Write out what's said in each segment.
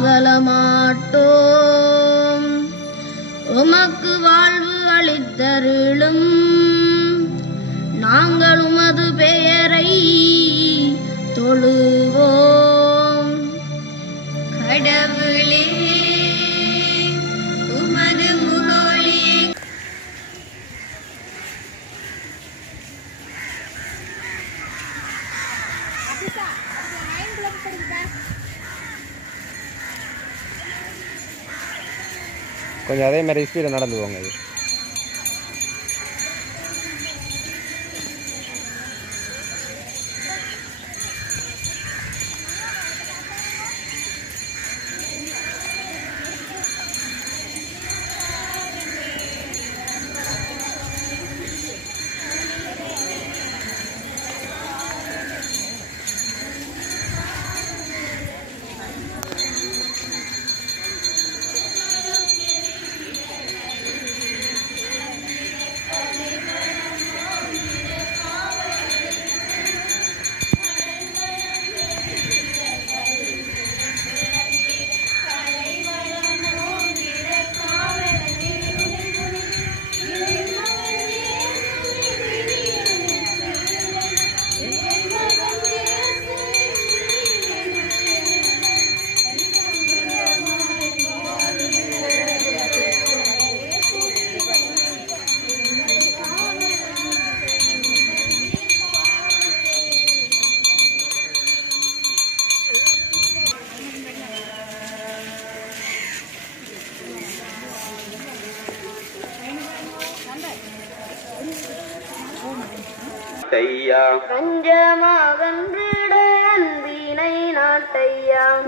அகலமாட்டோம். உமக்கு வாழ்வு அளித்தருளும். நாங்கள் உமது பெயரை தொழுவோம். கடவுளே, உமது முகவலியை கொஞ்சம் அதே மாதிரி ஸ்பீடில் நடந்து போங்க. அது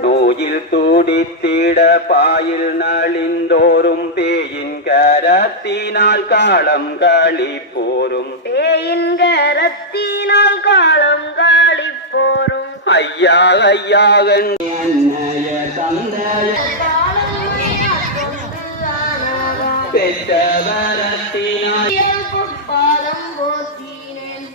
நோயில் துடித்திட பாயில் நலிந்தோறும் பேயின் கரத்தினால் காலம் கழிப்போரும். பேயின் கரத்தினால் காலம் கழிப்போரும். ஐயா ஐயா என்னைய தந்தைய பெற்றவரத்தினால் பாதம் போற்றினேன்.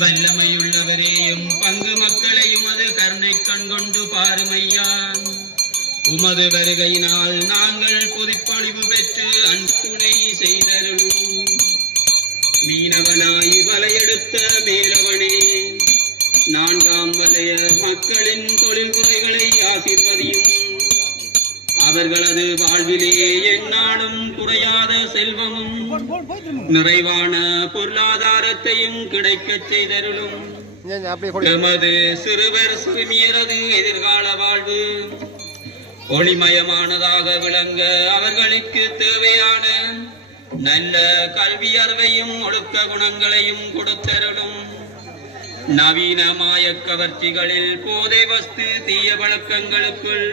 வல்லமையுள்ளவரேயும் பங்கு மக்களையும் அது கருணை கண்கொண்டு பாருமையா. உமது வருகையினால் நாங்கள் புதுப்பொழிவு பெற்று அன்புணை செய்தருளும். மீனவனாய் வலையெடுத்த மேலவனே, நான்காம் வலைய மக்களின் தொழில் முறைகளை ஆசீர்வதியும். அவர்களது வாழ்விலே எந்நாளும் குறையாத செல்வமும் நிறைவான பொருளாதாரத்தையும் கிடைக்கச் செய்தருளும். எமது சிறுவர் சிறுமியரது எதிர்கால வாழ்வு ஒளிமயமானதாக விளங்க அவர்களுக்கு தேவையான நல்ல கல்வி அறிவையும் ஒழுக்க குணங்களையும் கொடுத்தருளும். நவீன மாயக் கவர்ச்சிகளில் போதை வஸ்து தீய பழக்கங்களுக்குள்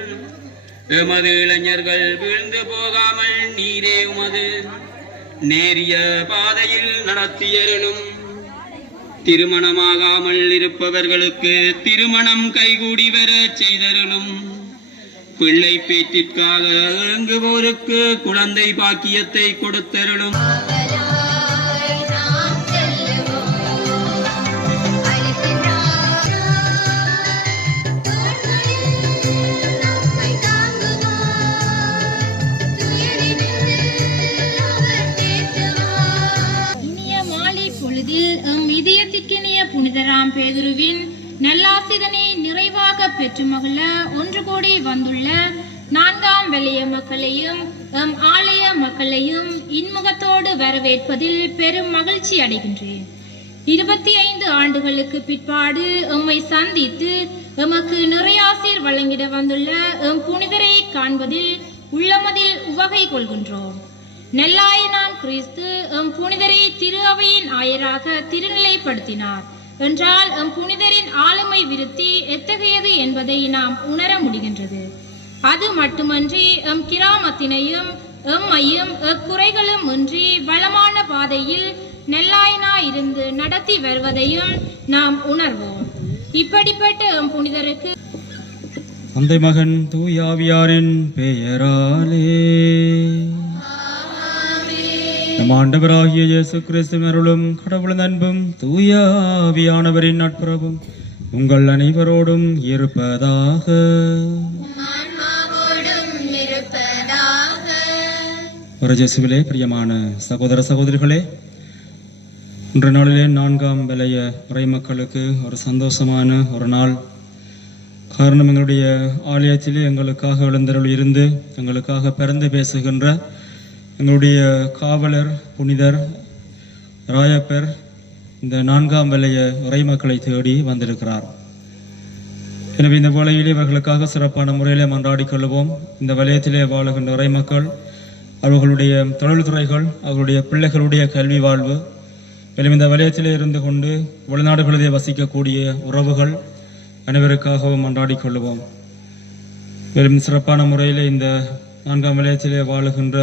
எமது இளைஞர்கள் வீழ்ந்து போகாமல் நீரே உமது நேரிய பாதையில் நடத்தியருளும். திருமணமாகாமல் இருப்பவர்களுக்கு திருமணம் கைகூடி வர செய்தருளும். பிள்ளை பேற்றிற்காக இயங்குவோருக்கு குழந்தை பாக்கியத்தை கொடுத்தருளும். புனிதராம் பேதுருவின் நல்லாசிதனை நிறைவாக பெற்று மகிழ ஒன்று கூடி வந்துள்ள நான்காம் வெள்ளைய மக்களையும் ஆலய மக்களையும் இன்முகத்தோடு வரவேற்பதில் பெரும் மகிழ்ச்சி அடைகின்றேன். 25 ஆண்டுகளுக்கு பிற்பாடு எம்மை சந்தித்து எமக்கு நிறையாசீர் வழங்கிட வந்துள்ள எம் புனிதரை காண்பதில் உள்ளமதில் உவகை கொள்கின்றோம். நெல்லாயனாம் கிறிஸ்து எம் புனிதரை திரு அவையின் ஆயராக திருநிலைப்படுத்தினார் என்றால் எம் புனிதரின் ஆளுமை விருத்தி எத்தகையது என்பதை நாம் உணர முடிகின்றது. அது மட்டுமன்றி எம் கிராமத்தினையும் எம்மையும் எக்குறைகளும் இன்றி வளமான பாதையில் நெல்லாயனாயிருந்து நடத்தி வருவதையும் நாம் உணர்வோம். இப்படிப்பட்ட எம் புனிதருக்கு தந்தை மகன் தூயாவியாரின் பெயராலே நம் ஆண்டவராகிய இயேசு கிறிஸ்துவின் அருளும் கடவுளின் அன்பும் தூய ஆவியானவரின் நட்புறவும் உங்கள் அனைவரோடும் இருப்பதாக. ஒரு இயேசுவிலே பிரியமான சகோதர சகோதரிகளே, இன்றைய நாளிலே 4ஆம் விலைய உரை மக்களுக்கு ஒரு சந்தோஷமான ஒரு நாள். காரணம், எங்களுடைய ஆலயத்திலே எங்களுக்காக எழுந்தருள் இருந்து எங்களுக்காக பிறந்து பேசுகின்ற எங்களுடைய காவலர் புனிதர் ராயப்பர் இந்த 4ஆம் விலைய உரை மக்களை தேடி வந்திருக்கிறார். எனவே இந்த வேளையிலே இவர்களுக்காக சிறப்பான முறையிலே மன்றாடி கொள்வோம். இந்த வலயத்திலே வாழுகின்ற உரை மக்கள், அவர்களுடைய தொழில்துறைகள், அவர்களுடைய பிள்ளைகளுடைய கல்வி வாழ்வு, மேலும் இந்த வலயத்திலே இருந்து கொண்டு வெளிநாடுகளிலே வசிக்கக்கூடிய உறவுகள் அனைவருக்காகவும் மன்றாடி கொள்வோம். மேலும் சிறப்பான முறையில் இந்த 4ஆம் வலயத்திலே வாழுகின்ற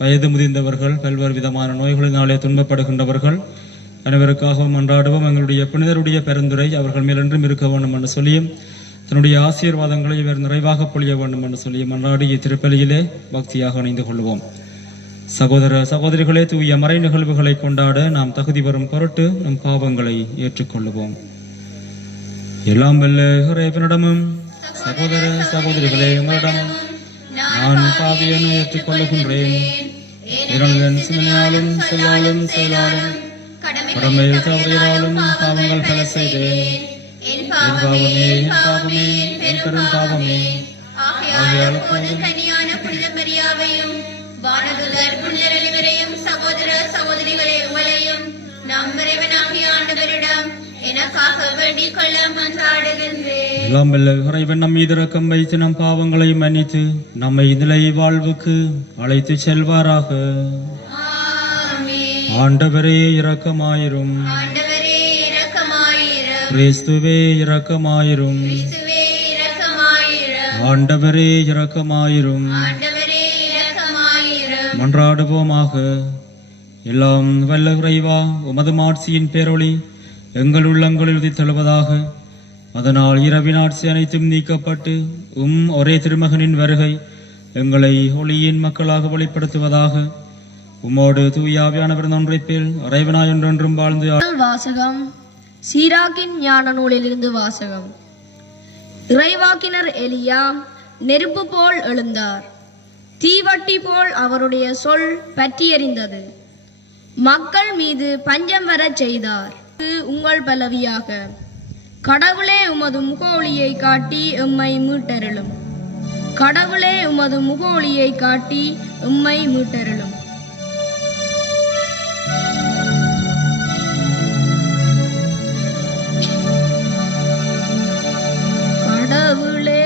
வயது முதிர்ந்தவர்கள், பல்வேறு விதமான நோய்களினாலே துன்பப்படுகின்றவர்கள் அனைவருக்காகவும் மன்றாடுவோம். எங்களுடைய புனிதருடைய பெருந்துரை அவர்கள் மேலென்றும் இருக்க வேண்டும் என்று சொல்லியும் தன்னுடைய ஆசீர்வாதங்களை இவர் நிறைவாக பொழிய வேண்டும் என்று சொல்லியும் மன்றாடி திருப்பலியிலே பக்தியாக இணைந்து கொள்வோம். சகோதர சகோதரிகளே, தூய மறை நிகழ்வுகளை கொண்டாட நாம் தகுதி வரும் பொருட்டு நம் பாவங்களை ஏற்றுக்கொள்ளுவோம். எல்லாம் வல்ல இறைவனிடமும் சகோதர சகோதரிகளே உங்களிடமும் நான் பாவியனை ஏற்றுக்கொள்ளுகின்றேன். இரண்டு சிந்தனையாலும் சொல்லாலும் செயலாலும் கடமையில் தவறினாலும் பாவங்கள் பல செய்தேன். என் பாவமே, என் பாவமே, என் பெரும் பாவமே. ஆகையால் கனியான புனித மரியாவையும் வானதுதர் புனிதர் அனைவரையும் சகோதர சகோதரிகளே உங்களையும் நம் இறைவனாகிய ஆண்டவரிடம் எனக்காக வேண்டிக் கொள்ள மன்றாடுகின்றேன். எல்லாம் வல்ல இறைவன் நம் மீது இரக்கம் வைத்து நம் பாவங்களை மன்னித்து நம்மை நிலை வாழ்வுக்கு அழைத்து செல்வாராக. ஆண்டவரே இரக்கமாயிரும். ஆண்டவரே இரக்கமாயிரும். கிறிஸ்துவே இரக்கமாயிரும். கிறிஸ்துவே இரக்கமாயிரும். ஆண்டவரே இரக்கமாயிரும். ஆண்டவரே இரக்கமாயிரும். மன்றாடுவோமாக. எல்லாம் வல்ல இறைவா, உமது மாட்சியின் பேரொளி எங்கள் உள்ளங்களில் உதித்தெழுவதாக. அதனால் இரவின் ஆட்சி அனைத்தும் நீக்கப்பட்டு ஒரே திருமகனின் வருகை எங்களை ஒளியின் மக்களாக வெளிப்படுத்துவதாக. உம்மோடு தூயாவியானவர் ஒன்றைப்பில் இறைவனாய் என்றென்றும் வாழ்ந்து. வாசகம். சீராக்கின் ஞான நூலிலிருந்து வாசகம். இறைவாக்கினர் எலியா நெருப்பு போல் எழுந்தார். தீவட்டி போல் அவருடைய சொல் பற்றி எறிந்தது. மக்கள் மீது பஞ்சம் வரச் செய்தார். உங்கள் பலவியாக கடவுளே உமது முகஒளியை காட்டி எம்மை மீட்டருளும். கடவுளே உமது முகஒளியை காட்டி எம்மை மீட்டருளும். கடவுளே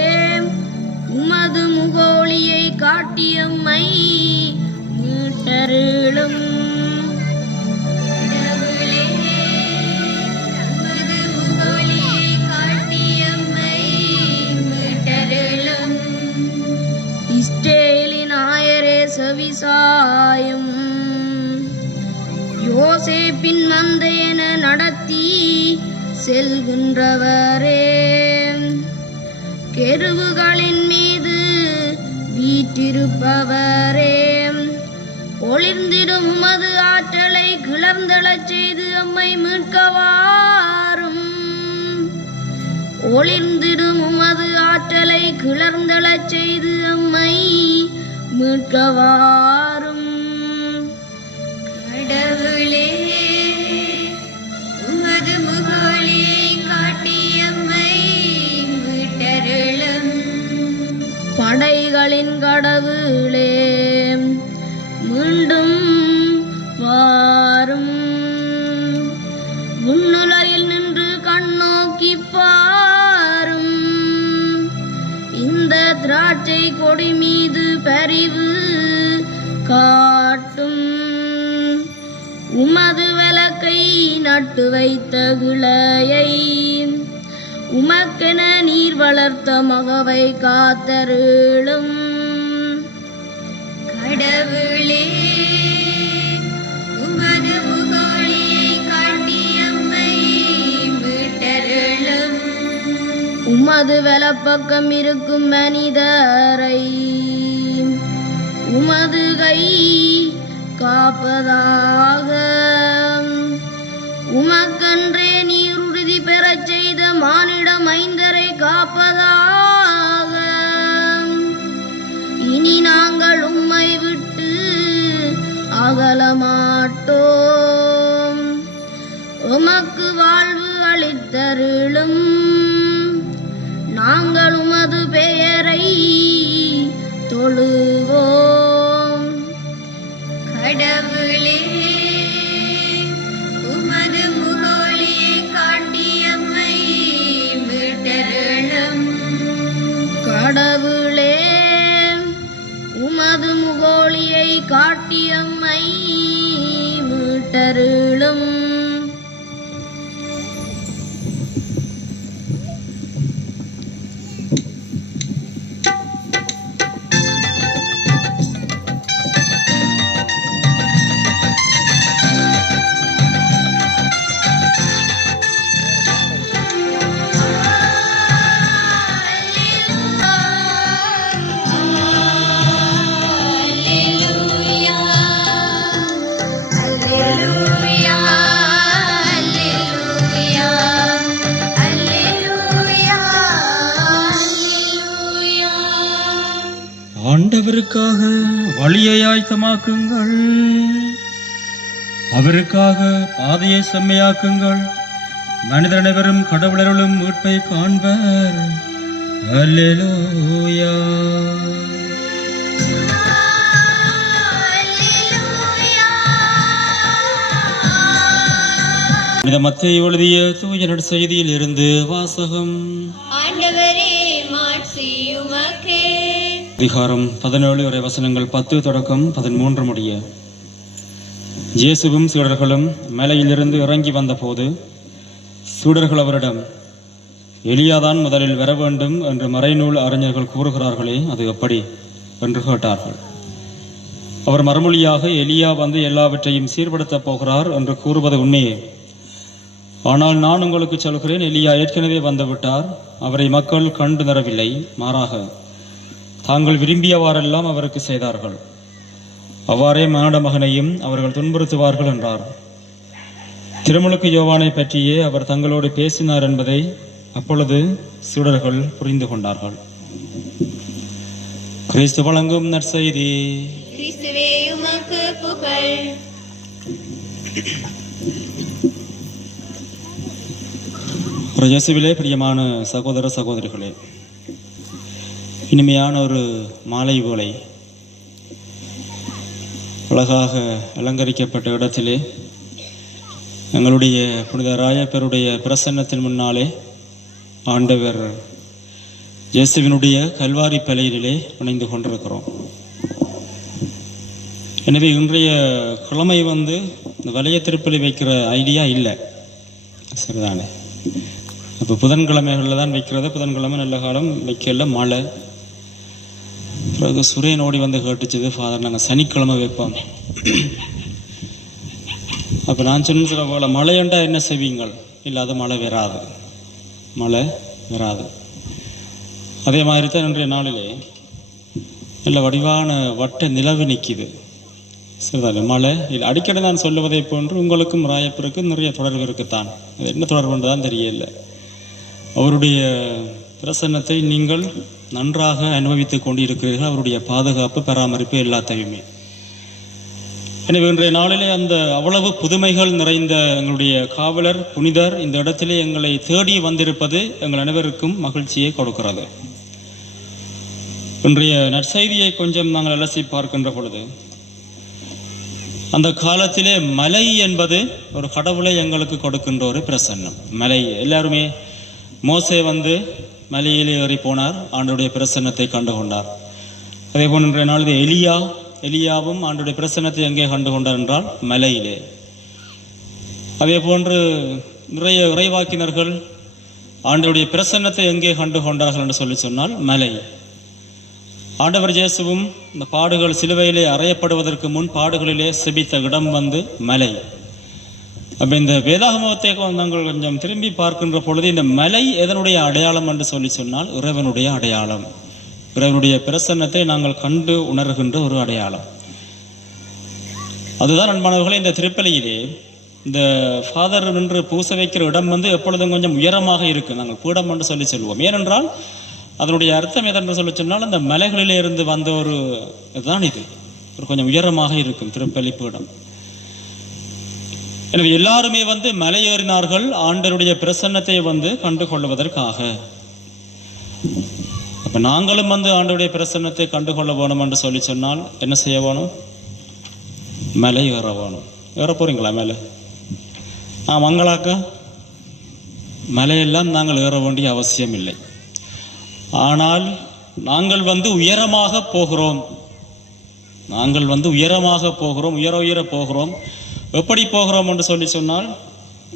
உமது முகஒளியை காட்டி எம்மை மீட்டருளும். இஸ்ரேலின் ஆயரே செவிசாயும். யோசேப்பின் மந்தையென நடத்தி செல்கின்றவரே, கெருவுகளின் மீது வீற்றிருப்பவரே, ஒளிர்ந்திடும் உமது ஆற்றலை கிளர்ந்தெழச் செய்து எம்மை மீட்கவாரும். ஒளிர்ந்திடும் உமது ஆற்றலை கிளர்ந்தெழச் செய்து எம்மை மீட்கவாரும். கடவுளே உமது முகஒளியை காட்டி எம்மை மீட்டருளும். படைகளின் கடவுளே மீண்டும் வாரும். உன்னுலகில் நின்று கண்ணோக்கி பாரும். இந்த திராட்சை கொடி மீது பரிவு காட்டும். உமது விளக்கை நட்டு வைத்த கிளையை உமக்கென நீர் வளர்த்த மகவை காத்தருளும். கடவுளே உமது முகஒளியை காட்டி எம்மை மீட்டருளும். உமது வலப்பக்கம் இருக்கும் மனிதரை உமது கை காப்பதாக. உமக்கன்றே நீர் உறுதி பெறச் செய்த மானிட மைந்தரை காப்பதாக. இனி நாங்கள் உம்மை விட்டு அகலமாட்டோம். உமக்கு வாழ்வு அளித்தருளும். நாங்கள் உமது பெயரை தொழுவோம். கடவுளே, உமது முகோலியை காட்டியம்மை மீட்டருளும். கடவுளே, உமது முகோலியை காட்டியம்மை மீட்டருளும். ஆண்டவருக்காக வழியை ஆயத்தமாக்குங்கள். அவருக்காக பாதையை செம்மையாக்குங்கள். மனிதர் அனைவரும் கடவுளருளும் மீட்பை காண்பர். அல்லேலூயா. புனித மத்தேயு எழுதிய தூய நற்செய்தியில் இருந்து வாசகம். அதிகாரம் 17 வரை வசனங்கள் 10 தொடக்கம் 13 முடிய. இயேசுவும் சீடர்களும் மலையிலிருந்து இறங்கி வந்தபோது சீடர்கள் அவரிடம், எலியாதான் முதலில் வர வேண்டும் என்று மறைநூல் அறிஞர்கள் கூறுகிறார்களே, அது எப்படி என்று கேட்டார்கள். அவர் மறுமொழியாக, எலியா வந்து எல்லாவற்றையும் சீர்படுத்தப் போகிறார் என்று கூறுவது உண்மையே. ஆனால் நான் உங்களுக்கு சொல்கிறேன், எலியா ஏற்கனவே வந்துவிட்டார். அவரை மக்கள் கண்டு நிறவில்லை. மாறாக தாங்கள் விரும்பியவாறெல்லாம் அவருக்கு செய்தார்கள். அவ்வாறே மானிட மகனையும் அவர்கள் துன்புறுத்துவார்கள் என்றார். திருமுழுக்கு யோவானை பற்றியே அவர் தங்களோடு பேசினார் என்பதை அப்பொழுது சீடர்கள் புரிந்து கொண்டார்கள். கிறிஸ்து வழங்கும் நற்செய்தி. இயேசுவிலே பிரியமான சகோதர சகோதரிகளே, இனிமையான ஒரு மாலை வேளை, அழகாக அலங்கரிக்கப்பட்ட இடத்திலே எங்களுடைய புனித ராயப்பருடைய பிரசன்னத்தின் முன்னாலே ஆண்டவர் இயேசுவினுடைய கல்வாரி பலியிலே இணைந்து கொண்டிருக்கிறோம். எனவே இன்றைய கிழமை வந்து இந்த வலைய திருப்பலி வைக்கிற ஐடியா இல்லை, சரிதானே? இப்போ புதன்கிழமைகளில் தான் வைக்கிறது. புதன்கிழமை நல்ல காலம் வைக்கல, மழை. பிறகு சுரேன் ஓடி வந்து கேட்டுச்சது, ஃபாதர் நாங்கள் சனிக்கிழமை வைப்போம். அப்போ நான் சொன்ன சில போல மழையண்டா என்ன செய்வீங்கள்? இல்லை, அது மழை வராது, மழை வராது. அதே மாதிரி தான் இன்றைய நாளிலே நல்ல வடிவான வட்ட நிலவு நிற்கிது, சரிதானே? மழை இல்லை. அடிக்கடி நான் சொல்லுவதை போன்று உங்களுக்கும் ராயப்பருக்கும் நிறைய தொடர்பு இருக்குத்தான். அது என்ன தொடர்புன்றதான் தெரியல. அவருடைய பிரசன்னத்தை நீங்கள் நன்றாக அனுபவித்துக் கொண்டு இருக்கிறீர்கள். அவருடைய பாதுகாப்பு, பராமரிப்பு எல்லாத்தையுமே. எனவே இன்றைய நாளிலே அந்த அவ்வளவு புதுமைகள் நிறைந்த எங்களுடைய காவலர் புனிதர் இந்த இடத்திலே எங்களை தேடி வந்திருப்பது எங்கள் அனைவருக்கும் மகிழ்ச்சியை கொடுக்கிறது. இன்றைய நற்செய்தியை கொஞ்சம் நாங்கள் அலசி பார்க்கின்ற பொழுது, அந்த காலத்திலே மலை என்பது ஒரு கடவுளை எங்களுக்கு கொடுக்கின்ற ஒரு பிரசன்னம். மலை எல்லாருமே, மோசே வந்து மலையிலே ஏறி போனார், ஆண்டவருடைய பிரசன்னத்தை கண்டு கொண்டார். அதே போல் இன்றைய நாளிலே எலியாவும் ஆண்டவருடைய பிரசன்னத்தை எங்கே கண்டு கொண்டார் என்றால் மலையிலே. அதே போன்று நிறைய இறைவாக்கினர்கள் ஆண்டவருடைய பிரசன்னத்தை எங்கே கண்டு கொண்டார்கள் என்று சொல்லி சொன்னால் மலை. ஆண்டவர் இயேசுவும் இந்த பாடுகள் சிலுவையிலே அறையப்படுவதற்கு முன் பாடுகளிலே செபித்த இடம் வந்து மலை. அப்போ இந்த வேதாகமத்தை நாங்கள் கொஞ்சம் திரும்பி பார்க்கின்ற பொழுது இந்த மலை எதனுடைய அடையாளம் என்று சொல்லி சொன்னால் இறைவனுடைய அடையாளம். இறைவனுடைய பிரசன்னத்தை நாங்கள் கண்டு உணர்கின்ற ஒரு அடையாளம். அதுதான் அன்பானவர்களே, இந்த திருப்பலியிலே இந்த ஃபாதர் என்று பூச வைக்கிற இடம் எப்பொழுதும் கொஞ்சம் உயரமாக இருக்கு. நாங்கள் பீடம் என்று சொல்லி சொல்லுவோம். ஏனென்றால் அதனுடைய அர்த்தம் எதென்று சொல்லி சொன்னால், அந்த மலைகளிலே இருந்து வந்த ஒரு இதுதான் இது. ஒரு கொஞ்சம் உயரமாக இருக்கும் திருப்பலி பீடம். எனவே எல்லாருமே மலையேறினார்கள் ஆண்டவருடைய பிரசன்னத்தை கண்டு கொள்வதற்காக. அப்ப நாங்களும் ஆண்டவருடைய பிரசன்னத்தை கண்டு கொள்ள வேணும் என்று சொல்லி சொன்னால் என்ன செய்ய வேணும்? மலை ஏற வேணும். ஏற போறீங்களா மேலே? மங்களாக்கா மலையெல்லாம் நாங்கள் ஏற வேண்டிய அவசியம் இல்லை. ஆனால் நாங்கள் உயரமாக போகிறோம். நாங்கள் உயரமாக போகிறோம், உயர போகிறோம். எப்படி போகிறோம் என்று சொல்லி சொன்னால்,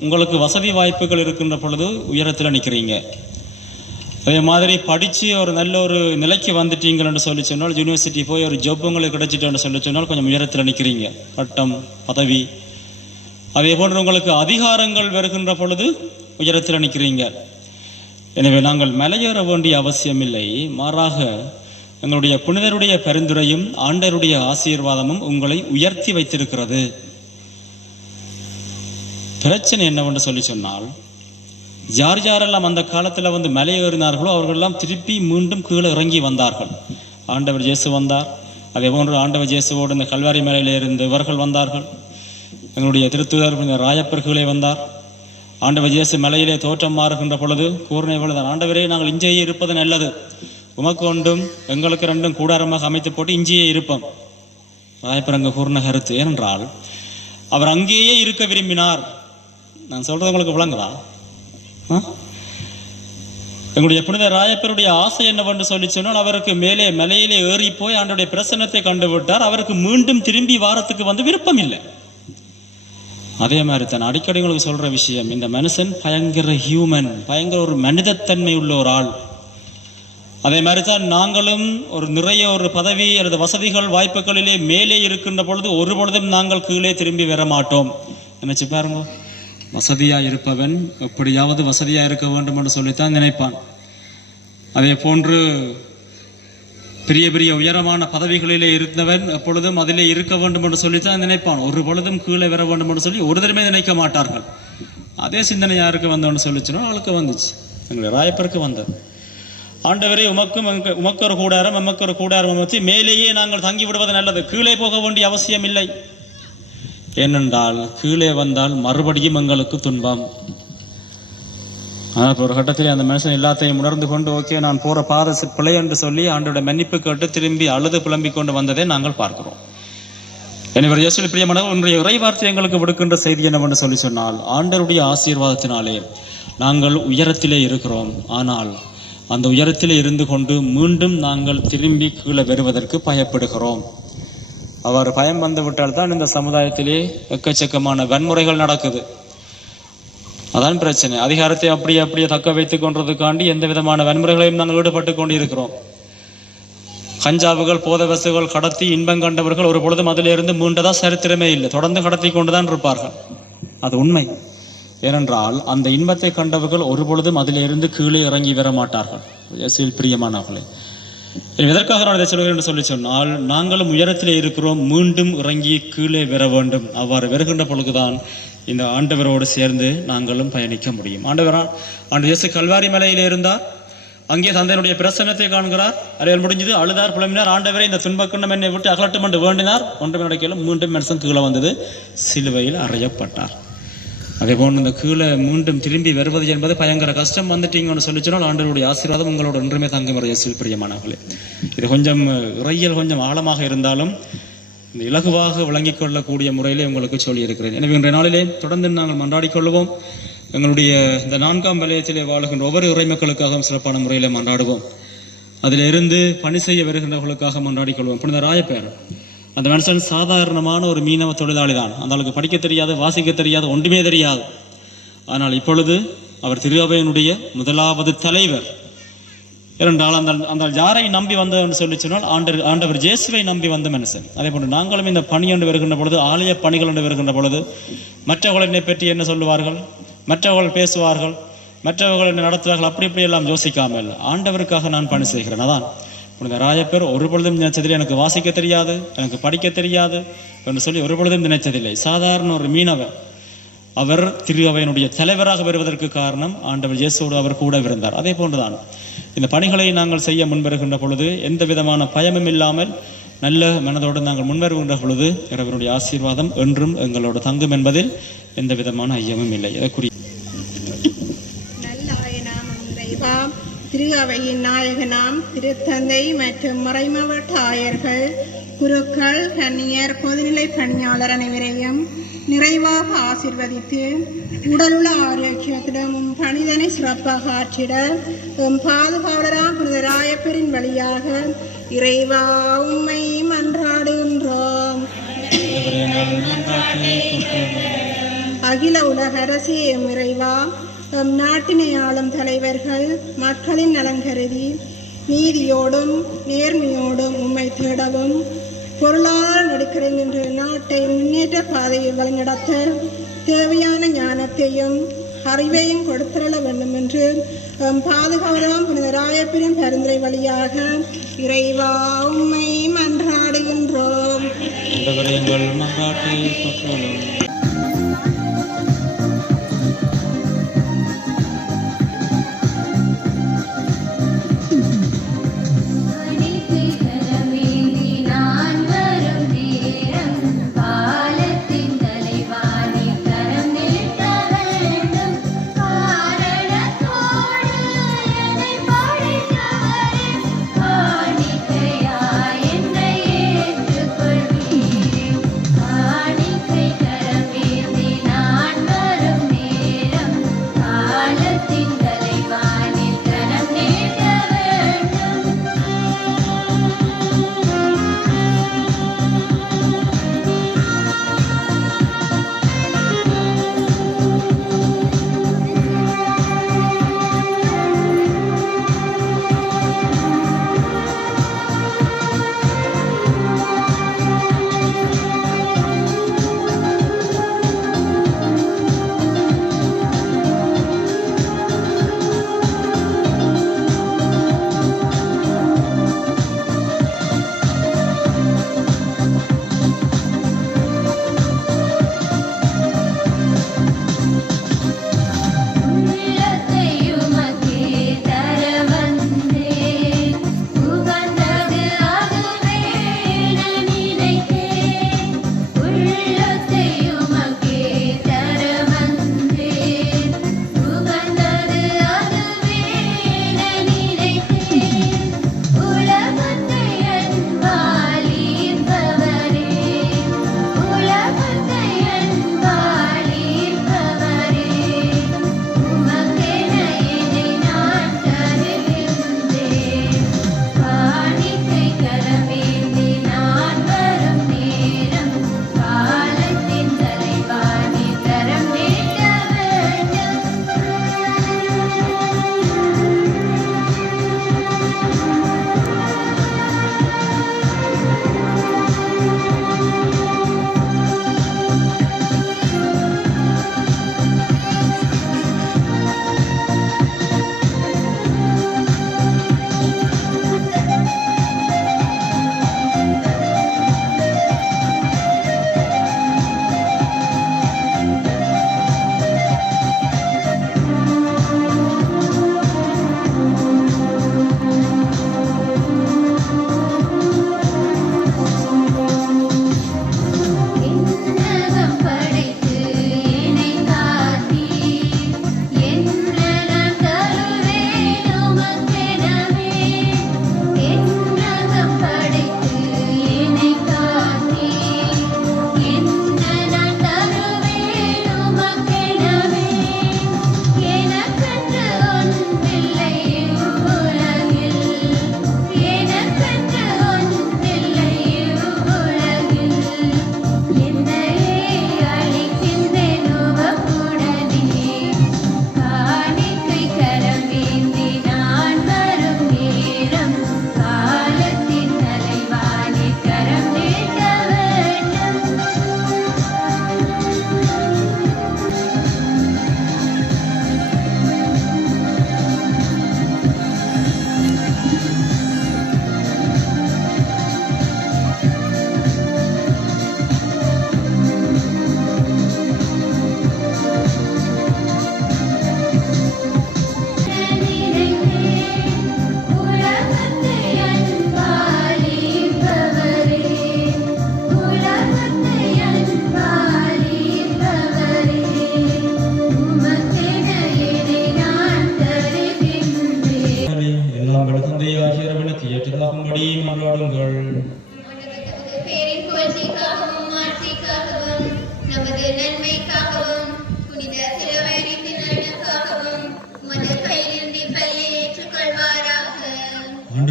உங்களுக்கு வசதி வாய்ப்புகள் இருக்கின்ற பொழுது உயரத்தில் நிற்கிறீங்க. அதே மாதிரி படித்து ஒரு நல்ல ஒரு நிலைக்கு வந்துட்டீங்கன்னு சொல்லி சொன்னால், யூனிவர்சிட்டி போய் ஒரு ஜாப் உங்களுக்கு கிடைச்சிட்டோன்னு சொல்லி சொன்னால் கொஞ்சம் உயரத்தில் நிற்கிறீங்க. பட்டம், பதவி, அதே போன்று உங்களுக்கு அதிகாரங்கள் வருகின்ற பொழுது உயரத்தில் நிற்கிறீங்க. எனவே நாங்கள் மலையேற வேண்டிய அவசியம் இல்லை. மாறாக எங்களுடைய புனிதருடைய பரிந்துரையும் ஆண்டருடைய ஆசீர்வாதமும் உங்களை உயர்த்தி வைத்திருக்கிறது. பிரச்சனை என்னவென்று சொல்லி சொன்னால், யார் யாரெல்லாம் அந்த காலத்தில் மலையேறினார்களோ அவர்களெல்லாம் திருப்பி மீண்டும் கீழே இறங்கி வந்தார்கள். ஆண்டவர் இயேசு வந்தார். அதே போன்று ஆண்டவர் இயேசுவோடு இந்த கல்வாரி மலையிலே இருந்து இவர்கள் வந்தார்கள். எங்களுடைய திருத்துதர் ராயப்பர் கீழே வந்தார். ஆண்டவர் இயேசு மலையிலே தோற்றம் மாறுகின்ற பொழுது கூறின பொழுது, ஆண்டவரே நாங்கள் இஞ்சேயே இருப்பது நல்லது, உமக்கு ஒன்றும் எங்களுக்கு ரெண்டும் கூடாரமாக அமைத்து போட்டு இஞ்சியே இருப்போம். ராயப்பர் அங்கே கூறின கருத்து. ஏனென்றால் அவர் அங்கேயே இருக்க விரும்பினார். நான் சொல்றது உங்களுக்கு விளங்குதா? எங்களுடைய புனித ராயப்பருடைய ஆசை என்னவென்று சொல்லி சொன்னால், அவருக்கு மேலே மலையிலே ஏறி போய் ஆண்டவருடைய பிரசன்னத்தை கண்டுவிட்டார். அவருக்கு மீண்டும் திரும்பி வாரத்துக்கு விருப்பம் இல்லை. அதே மாதிரி தான் அடிக்கடி உங்களுக்கு சொல்ற விஷயம், இந்த மனுஷன் பயங்கர ஹியூமன், பயங்கர ஒரு மனிதத்தன்மை உள்ள ஒரு ஆள். அதே மாதிரி தான் நாங்களும் நிறைய ஒரு பதவி அல்லது வசதிகள் வாய்ப்புகளிலே மேலே இருக்கின்ற பொழுது ஒரு பொழுதும் நாங்கள் கீழே திரும்பி வர மாட்டோம். நினைச்சு பாருங்க, வசதியா இருப்பவன் எப்படியாவது வசதியா இருக்க வேண்டும் என்று சொல்லித்தான் நினைப்பான். அதே போன்று பெரிய பெரிய உயரமான பதவிகளிலே இருந்தவன் எப்பொழுதும் அதிலே இருக்க வேண்டும் என்று சொல்லித்தான் நினைப்பான். ஒரு பொழுதும் கீழே வர வேண்டும் என்று சொல்லி ஒரு தடவை நினைக்க மாட்டார்கள். அதே சிந்தனை யாருக்கு வந்தோன்னு சொல்லிச்சுன்னா ஆளுக்கு வந்துச்சு, எங்களுடைய ராயப்பருக்கு வந்தது. ஆண்டவரே உமக்கு ஒரு கூடாரம் எமக்கு ஒரு கூடாரம் அமைத்து மேலேயே நாங்கள் தங்கி விடுவது நல்லது, கீழே போக வேண்டிய அவசியம் இல்லை. ஏனென்றால் கீழே வந்தால் மறுபடியும் எங்களுக்கு துன்பம். ஆனால் ஒரு கட்டத்தில் அந்த மனுஷன் எல்லாத்தையும் உணர்ந்து கொண்டு, ஓகே நான் போற பாதை பிழை என்று சொல்லி ஆண்டோட மன்னிப்பு கேட்டு திரும்பி அழுது புலம்பிக் கொண்டு வந்ததை நாங்கள் பார்க்கிறோம். எனவே இயேசுவில் பிரியமானவர், ஒன்றைய இறைவார்த்தை எங்களுக்கு விடுக்கின்ற செய்தி என்னவென்று சொல்லி சொன்னால், ஆண்டருடைய ஆசீர்வாதத்தினாலே நாங்கள் உயரத்திலே இருக்கிறோம். ஆனால் அந்த உயரத்திலே இருந்து கொண்டு மீண்டும் நாங்கள் திரும்பி கீழே வருவதற்கு பயப்படுகிறோம். அவர் பயம் வந்து விட்டால் தான் இந்த சமுதாயத்திலே எக்கச்சக்கமான வன்முறைகள் நடக்குது. அதான் பிரச்சனை. அதிகாரத்தை அப்படியே தக்க வைத்துக் கொண்டதுக்காண்டி எந்த விதமான வன்முறைகளையும் நாங்கள் ஈடுபட்டு கொண்டு இருக்கிறோம். கஞ்சாவுகள், போத வசுகள் கடத்தி இன்பம் கண்டவர்கள் ஒரு பொழுதும் அதிலிருந்து மீண்டதா சரித்திரமே இல்லை. தொடர்ந்து கடத்தி கொண்டுதான் இருப்பார்கள். அது உண்மை. ஏனென்றால் அந்த இன்பத்தை கண்டவர்கள் ஒரு பொழுதும் அதிலிருந்து கீழே இறங்கி வர மாட்டார்கள். இயேசுவில் பிரியமானவர்களே, எதற்காக நான் இதை சொல்கிறேன் என்று சொல்லி சொன்னால், நாங்களும் உயரத்திலே இருக்கிறோம், மீண்டும் இறங்கி கீழே வர வேண்டும். அவ்வாறு வருகின்ற பொழுதுதான் இந்த ஆண்டவரோடு சேர்ந்து நாங்களும் பயணிக்க முடியும். ஆண்டவர் இயேசு கல்வாரி மலையிலே இருந்தார். அங்கே தந்தையினுடைய பிரசன்னத்தை காண்கிறார். அறிவல் முடிஞ்சது, அழுதார், புலம்பினார். ஆண்டவரை இந்த துன்பக்குண்டம் என்னை விட்டு அகலட்டும் என்று வேண்டினார். ஒன்றுமே நடக்கலும். மீண்டும் மனுஷன் கீழே வந்தது, சிலுவையில் அறையப்பட்டார். அதே போன்று இந்த கீழே மீண்டும் திரும்பி வருவது என்பது பயங்கர கஷ்டம். வந்துட்டீங்கன்னு சொல்லி சொன்னால் ஆண்டவருடைய ஆசீர்வாதம் உங்களோட ஒன்றுமே தங்கும். இயேசுவில் பிரியமானவர்களே, இது கொஞ்சம் இறையியல் கொஞ்சம் ஆழமாக இருந்தாலும் இந்த இலகுவாக விளங்கிக் கொள்ளக்கூடிய முறையிலே உங்களுக்கு சொல்லியிருக்கிறேன். எனவே இன்றைய நாளிலே தொடர்ந்து நாங்கள் மன்றாடிக் கொள்வோம். எங்களுடைய இந்த 4ஆம் வலயத்திலே வாழுகின்ற ஒவ்வொரு இறைமக்களுக்காகவும் சிறப்பான முறையிலே மன்றாடுவோம். அதிலிருந்து பணி செய்ய வருகின்றவர்களுக்காக மன்றாடிக் கொள்வோம். புனித ராயப்பர், அந்த மனுஷன் சாதாரணமான ஒரு மீனவ தொழிலாளி தான். அந்த அளவுக்கு படிக்க தெரியாது, வாசிக்க தெரியாது, ஒன்றுமே தெரியாது. ஆனால் இப்பொழுது அவர் திரு அவையினுடைய முதலாவது தலைவர். இரண்டால் அந்த யாரை நம்பி வந்தது என்று சொல்லி சொன்னால் ஆண்டவர் இயேசுவை நம்பி வந்த மனுஷன். அதே போன்று நாங்களும் இந்த பணி என்று வருகின்ற பொழுது, ஆலய பணிகள் என்று வருகின்ற பொழுது, மற்றவர்களை பற்றி என்ன சொல்லுவார்கள், மற்றவர்கள் பேசுவார்கள், மற்றவர்கள் என்ன நடத்துவார்கள், அப்படி எல்லாம் யோசிக்காமல் ஆண்டவருக்காக நான் பணி செய்கிறேன். அதான் புனித ராயப்பர் ஒரு பொழுதும் நினைச்சதில்லை எனக்கு வாசிக்க தெரியாது, எனக்கு படிக்க தெரியாது என்று சொல்லி ஒரு பொழுதும் நினைச்சதில்லை. சாதாரண ஒரு மீனவர். அவர் திரு அவையினுடைய தலைவராக வருவதற்கு காரணம் ஆண்டவர் இயேசுவோடு அவர் கூட இருந்தார். அதே போன்றுதான் இந்த பணிகளை நாங்கள் செய்ய முன்வருகின்ற பொழுது எந்த விதமான பயமும் இல்லாமல் நல்ல மனதோடு நாங்கள் முன்வருகின்ற பொழுது இறைவனுடைய ஆசீர்வாதம் என்றும் எங்களோடு தங்கும் என்பதில் எந்த விதமான ஐயமும் இல்லை. இதற்குரிய திரு அவையின் நாயகனாம் திருத்தந்தை மற்றும் மறைமாவட்ட ஆயர்கள், குருக்கள், கன்னியர், பொதுநிலை பணியாளர் அனைவரையும் நிறைவாக ஆசிர்வதித்து உடலுள்ள ஆரோக்கியத்திடமும் பணிதனை சிறப்பாக ஆற்றிட பாதுகாவலராக புனித ராயப்பரின் வழியாக இறைவா உம்மை மன்றாடுகின்றோம். அகில உலக அரசே இறைவா, நாட்டினை ஆளும் தலைவர்கள் மக்களின் நலன் கருதி நீதியோடும் நேர்மையோடும் உம்மை தேடவும் பொருளாதார நெருக்கடியில் நின்று நாட்டை முன்னேற்ற பாதையில் வழிநடத்த தேவையான ஞானத்தையும் அறிவையும் கொடுத்தருள வேண்டும் என்று பாதுகாவலராம் புனித ராயப்பரின் பரிந்துரை வழியாக இறைவா உம்மை மன்றாடுகின்றோம். காணிக்கை தர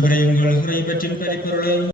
ஆண்டவரை உங்கள் உரை பற்றி பரிபொருளும்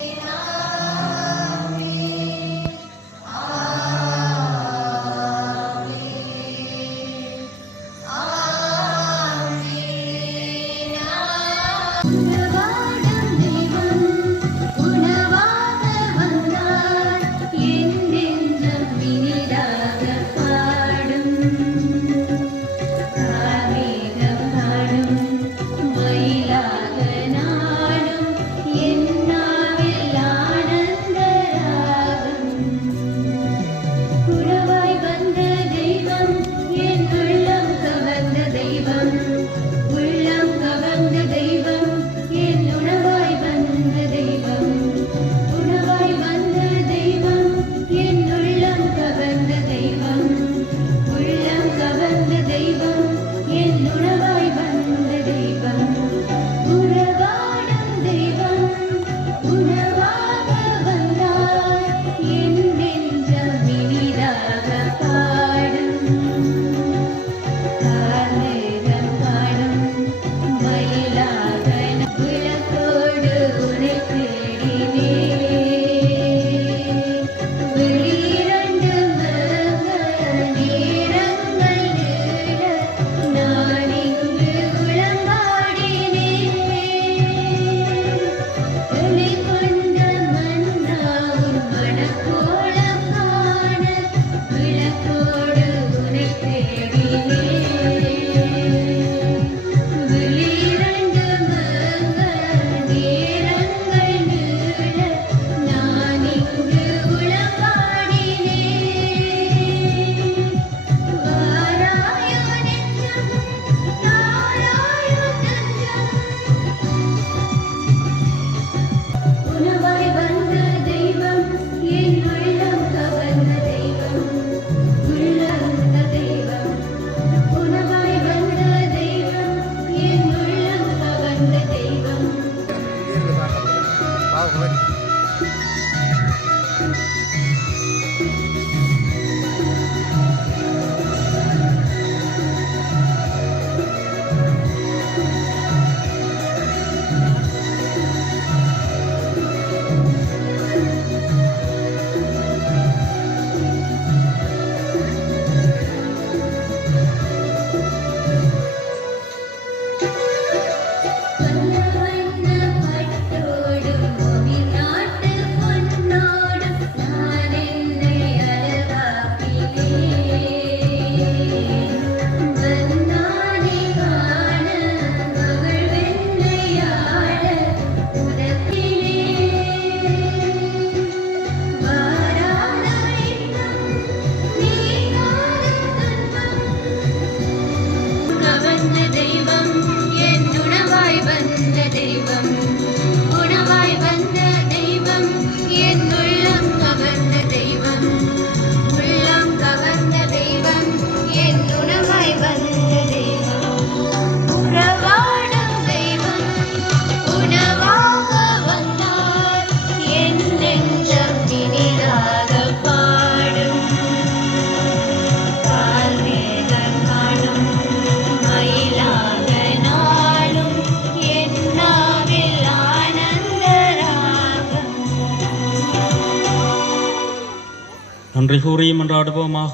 நன்றி கூறி மன்றாடுவோமாக.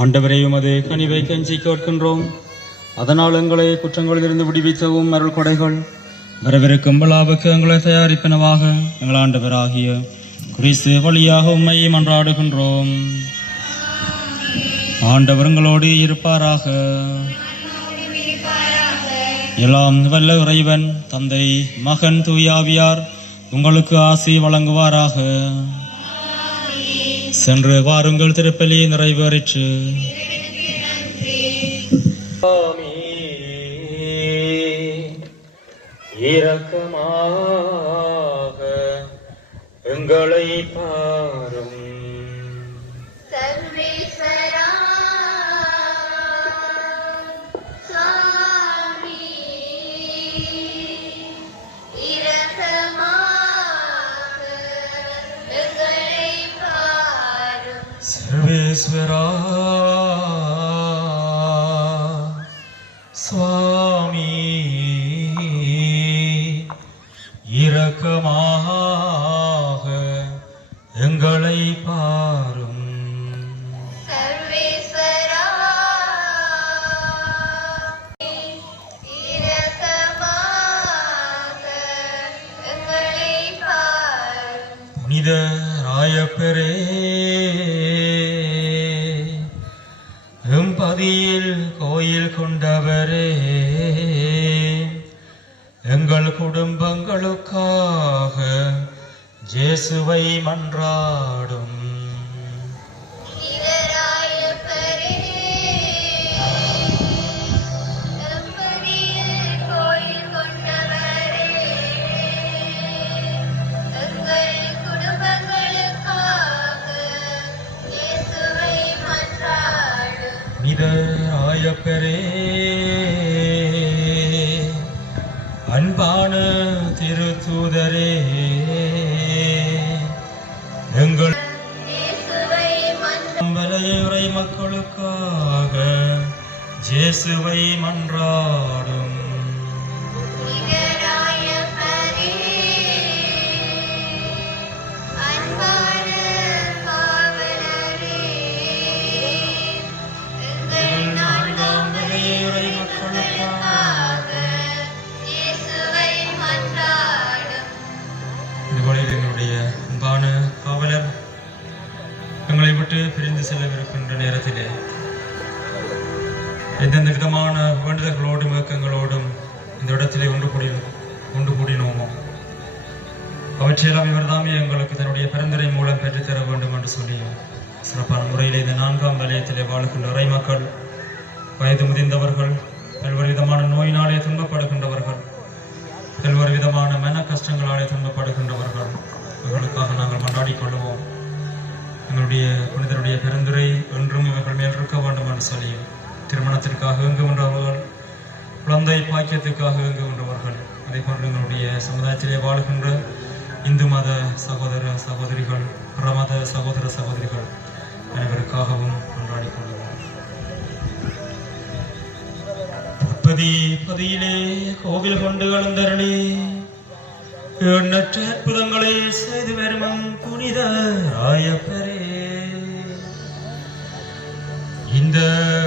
ஆண்டவரே, உமது கனிவை கஞ்சி கேட்கின்றோம். அதனால் எங்களை குற்றங்களிலிருந்து விடுவிக்கவும் அருள் கொடைகள் வரவிருக்கும் விழாவுக்கு எங்களை தயாரிப்பனவாக எங்கள் ஆண்டவராகிய கிறிஸ்து வழியாக உம்மை மன்றாடுகின்றோம். ஆண்டவர் உங்களோடு இருப்பாராக. எல்லாம் வல்ல இறைவன் தந்தை, மகன், தூயாவியார் உங்களுக்கு ஆசி வழங்குவாராக. சென்று வாருங்கள், திருப்பலி நிறைவேறிற்று. இரக்கமாக எங்களை பாரும். சர்வேஸ்வரா சாமி இரக்கமாக எங்களை பாரும். சர்வேஸ்வரா சுவாமி பாரும். சர்வேஸ்வரா இரக்கமாக எங்களை பாரும். புனித ராயப்பரே, எம்பதியில் கோயில் கொண்டவரே, எங்கள் குடும்பங்களுக்காக இயேசுவை மன்றாடும். இதராயப்பரே, எம்பதியில் கோயில் கொண்டவரே, எங்கள் குடும்பங்களுக்காக இயேசுவை மன்றாடும். புனித ராயப்பரே, அன்பான திருத்தூதரே, எங்கள் இயேசுவை மன்றாடும். வலையுறை மக்களுக்காக இயேசுவை மன்றாடும். இதராயப்பரே, அன்பான காவலரே, எங்கள் நான்காம் வலையுறை மக்களுக்காக இயேசுவை மன்றாடும். இந்த வேளையில் எங்களுடைய அன்பான காவலர் எங்களை விட்டு பிரிந்து செல்லவிருக்கின்ற நேரத்திலே எந்தெந்த விதமான வேண்டுதல்களோடும் இயக்கங்களோடும் இந்த இடத்திலே ஒன்று கூடினோமோ அவற்றையெல்லாம் இவர்தாமே எங்களுக்கு தன்னுடைய பெருந்துரை மூலம் பெற்றுத்தர வேண்டும் என்று சொல்லி சிறப்பான முறையில் இந்த 4ஆம் வலயத்திலே வாழ்கின்ற இறை மக்கள், வயது முதிர்ந்தவர்கள், பல்வேறு விதமான நோயினாலே துன்பப்படுகின்றவர்கள், பல்வேறு விதமான மன கஷ்டங்களாலே துன்பப்படுகின்றவர்கள், இவர்களுக்காக நாங்கள் மன்றாடிக் கொள்வோம். எங்களுடைய புனிதருடைய பெருந்துரை என்றும் இவர்கள் மேல் இருக்க வேண்டும் என்று சொல்லி திருமணத்திற்காக இயங்குகின்றவர்கள், குழந்தை பாக்கியத்துக்காக இயங்குகின்றவர்கள், அதே போன்று எங்களுடைய சமுதாயத்திலே வாழ்கின்ற இந்து மத சகோதர சகோதரிகள், பிரமத சகோதர சகோதரிகள் அனைவருக்காகவும் கொண்டாடிக் கொள்வோம். பதியிலே கோவில் கொண்டு எழுந்தருளி எண்ணற்ற அற்புதங்களை செய்து வரும் புனித ராயப்பரே, இந்த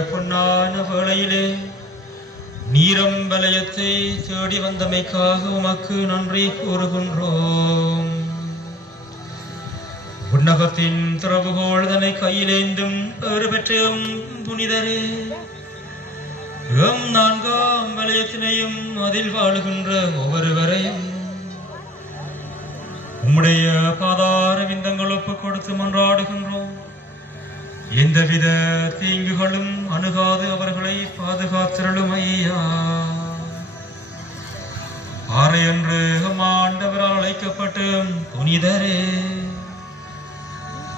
பொன்னான வேளையிலே நீரம்பலயத்தை தேடி வந்தமைக்காக உமக்கு நன்றி கூறுகின்றோம். உன்னகத்தின் திறவுகோள் தன்னை கையிலேந்தும் பேறு பெற்ற புனிதரே, எம் 4ஆம் வலயத்தினையும் அதில் வாழுகின்ற ஒவ்வொருவரையும் உம்முடைய பாதார விந்தங்கள் ஒப்புக் கொடுத்து மன்றாடுகின்றோம். எந்தவித தீங்குகளும் அணுகாது அவர்களை பாதுகாத்திரளும் ஐயா. ஆரையன்று ஆண்டவரால் அழைக்கப்பட்டு புனிதரே,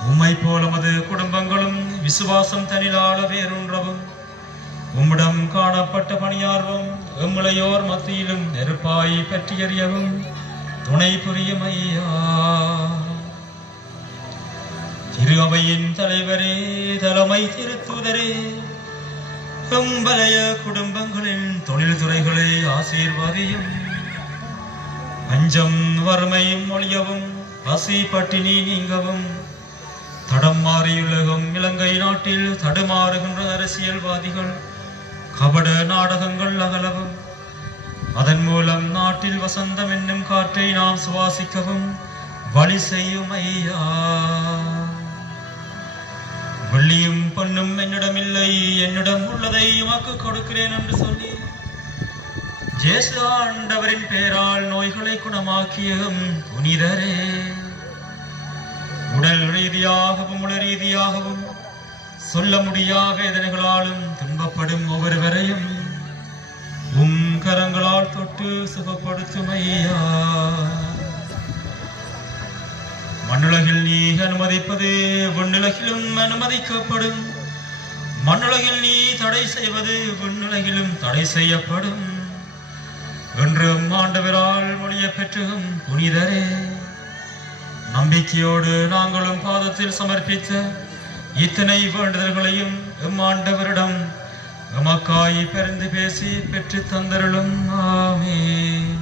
உம்மை போல மது குடும்பங்களும் விசுவாசம் தனிலாள வேறொன்றவும் உம்மிடம் காணப்பட்ட பணியார்வம் எம்முளையோர் மத்தியிலும் நெருப்பாய் பற்றி எறியவும் துணை புரியும் ஐயா. திரு அவையின் தலைவரே, தலைமை திருத்தூதரே, எம்பலய குடும்பங்களின் தொழில் துறைகளை ஆசீர்வாதியும். பஞ்சம் வறுமையும் ஒழியவும், பசி பட்டினி நீங்கவும், தடம் மாறியுலகம் இலங்கை நாட்டில் தடுமாறுகின்ற அரசியல்வாதிகள் கபட நாடகங்கள் அகலவும், அதன் மூலம் நாட்டில் வசந்தம் என்னும் காற்றை நாம் சுவாசிக்கவும் வழி செய்யும் ஐயா. வெள்ளியும் பொன்னும் என்னிடமில்லை, என்னிடம் உள்ளதை உமக்கு கொடுக்கிறேன் என்று சொல்லி இயேசு ஆண்டவரின் பெயரால் நோய்களை குணமாக்கிய புனிதரே, உடல் ரீதியாகவும் உள ரீதியாகவும் சொல்ல முடியா வேதனைகளாலும் துன்பப்படும் ஒவ்வொருவரையும் உம் கரங்களால் தொட்டு சுகப்படுத்தும் ஐயா. மண்ணுலகில் நீ அனுமதிப்பது விண்ணுலகிலும் அனுமதிக்கப்படும், மண்ணுலகில் நீ தடை செய்வது விண்ணுலகிலும் தடை செய்யப்படும் என்றும் ஆண்டவரால் மொழிய பெற்றும் புனிதரே, நம்பிக்கையோடு நாங்களும் பாதத்தில் சமர்ப்பித்த இத்தனை வேண்டுதல்களையும் எம்மாண்டவரிடம் எமக்காய் பரிந்து பேசி பெற்று தந்தருளும். ஆமென்.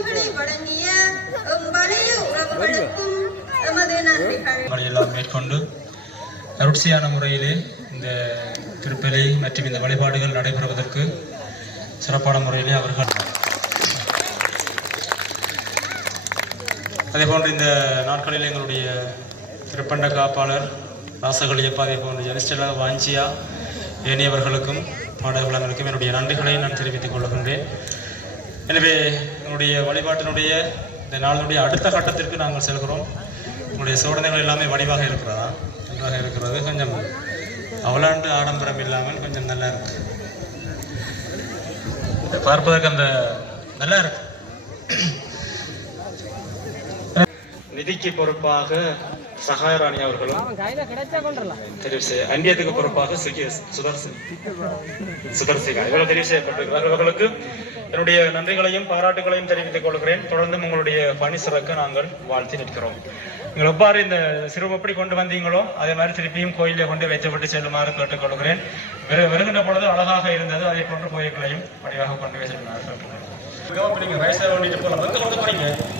பலிகளை வழங்கிய வலிய உறவுகளுக்கும் எமது நன்றிகள் எல்லாம் மேற்கொண்டு தொடர்ச்சியான முறையிலே இந்த திருப்பலி மற்றும் இந்த வழிபாடுகள் நடைபெறுவதற்கு சிறப்பான முறையிலே அவர்கள் அதேபோன்று இந்த நாட்களில் எங்களுடைய திருப்பண்ட காப்பாளர் ராசகளியப்பா அதே போன்று ஜெனிஸ்டலா வாஞ்சியா ஏனையவர்களுக்கும் பாடகுலங்களுக்கும் என்னுடைய நன்றிகளை நான் தெரிவித்துக் கொள்கின்றேன். எனவே எங்களுடைய வழிபாட்டினுடைய இந்த நாளினுடைய அடுத்த கட்டத்திற்கு நாங்கள் செல்கிறோம். உங்களுடைய சோதனைகள் எல்லாமே வடிவாக இருக்கிறதா? நன்றாக இருக்கிறது. கொஞ்சம் அவலாண்டு ஆடம்பரம் இல்லாமல் கொஞ்சம் நல்லா இருக்கு. பார்ப்பதற்கு அந்த நல்லா இருக்கு. நிதிக்கு பொறுப்பாக சகாயராணி அவர்களும் தெரிவு செய்ய அந்நியத்துக்கு பொறுப்பாக சுதர்சிகா இவர்கள் தெரிவு செய்யப்பட்டிருக்கிறார். இவர்களுக்கு என்னுடைய நன்றிகளையும் பாராட்டுகளையும் தெரிவித்துக் கொள்கிறேன். தொடர்ந்தும் உங்களுடைய பணி சிறக்க நாங்கள் வாழ்த்தி நிற்கிறோம். நீங்கள் எவ்வாறு இந்த சிறுவம் எப்படி கொண்டு வந்தீங்களோ அதே மாதிரி திருப்பியும் கோயிலை கொண்டு வைத்துவிட்டு செல்லுமாறு கேட்டுக்கொள்கிறேன். வருகின்ற பொழுது அழகாக இருந்தது. அதே போன்று கோயில்களையும் வடிவாக கொண்டு போய் செல்லுமாறு கேட்டுக்கொள்கிறேன். நீங்க வயசுல வேண்டிட்டு போகலாம்.